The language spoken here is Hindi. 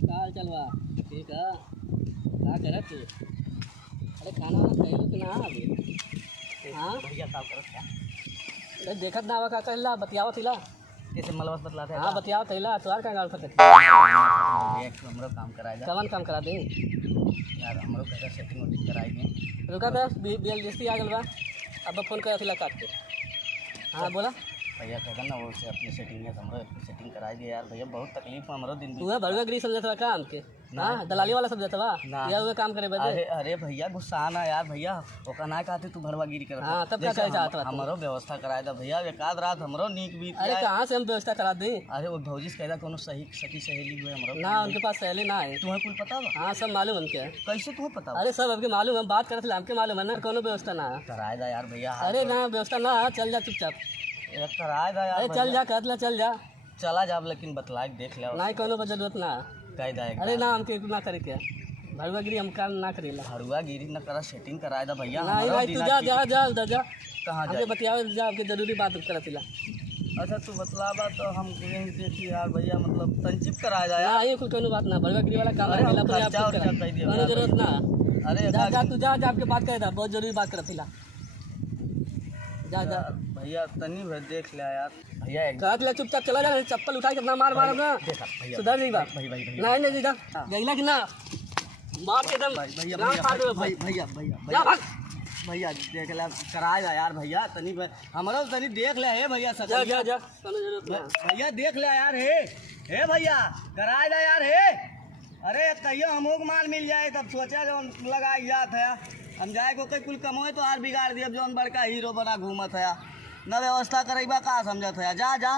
का चलवा ठीक है क्या करत तू? अरे खाना वाना खैलू कि ना अभी? हाँ भैया का करत क्या? अरे देखत ना आवा का कहला बतियावत हिला। कैसे मलबस बतलाते हाँ बतियावत हिला तुहार का गाल फटक भैया हमरो काम कराए जा कवन काम करा दे यार, हमरो कैसे सेटिंग वेटिंग कराई में। रुका था BLDC आ गल बा। अब फोन करत हिला काट के। हाँ बोला भैया कहता ना वो से अपनी सेटिंग है, हमरो सेटिंग कराई दे यार भैया, बहुत तकलीफ में हमरो दिन तू है भड़ुआ गिरी समझत बा काम के? हाँ दलाली वाला समझत बा ना। या हुए काम करे बदे? अरे अरे भैया गुस्सा ना यार भैया, ओका ना कहते तू भड़वागिरी कर। हाँ तब क्या करे चाहत बा? हमरो व्यवस्था कराए दा भैया, एकाध रात हमरो नीक बीत अरे जाए। कहाँ से हम व्यवस्था करा दी? अरे वो भौजी से कहदा कोनो सही सखी सहेली हुए हमरो ना उनके पास सहेली ना है। तुम्हें कुल पता बा? हाँ सब मालूम हमके। कैसे तुम्हें पता बा? अरे सब हमके मालूम हम बात करत हमके मालूम है ना कोनो व्यवस्था ना है। कराए दा यार भैया। अरे ना व्यवस्था ना है, चल जा चुपचाप। एक कराए दा यार अरे भैया। चल जा कहत ला चल जा। चला जाब लेकिन बतलाए देख ले ना ही कोनो पर जरूरत ना है। कह दा एक अरे ना हमके ना करे क्या भड़ुआगिरी हम काम ना करेला। भड़वागिरी न करा, सेटिंग कराए दा भैया। नहीं हमरो भाई तू दिना जा की- जा जा उधर जा कहाँ हमके जाए? बतियावे जा आपके जरूरी बात करत ला। अच्छा तू बतलाबा तो हम यही देखी यार भैया, मतलब तंजीब कराए दा यार। ना ये कुछ कोनो बात ना भड़ुआगिरी वाला काम अरे हम करेला पर आप खर्चा खुद उर्चा करा कह दियो कोनो यार जरूरत ना है। अरे जा एकाध- जा तू जा जा आपके बात करे था बहुत जरूरी बात करत ला। जा जा यार भैया तनी भर देख ले यार भैया एक कहत ला चुपचाप चला जा चप्पल उठा के अपना मार मार ना देखा भैया सुधर जाइबा। भाई भाई भैया नहीं नहीं जा गइला कि ना मार के एकदम भैया गाँव फाड़ देबे भाई। भैया भैया जा भैया भाग भैया देख ले कराए दा यार भैया तनी हमरो तनी देख ले हे भैया जा सकल जा जा कोनो जरूरत ना भैया देख ले यार हे भैया कराए दा यार हे। अरे कहियो हमो को माल मिल जाए तब सोचा जो लगाई जात है, हम जाए को कई कुल कमोए तो आर बिगाड़ दिया जौन बड़का हीरो बना घूमत है। न व्यवस्था करेबा का समझत है, जा जा।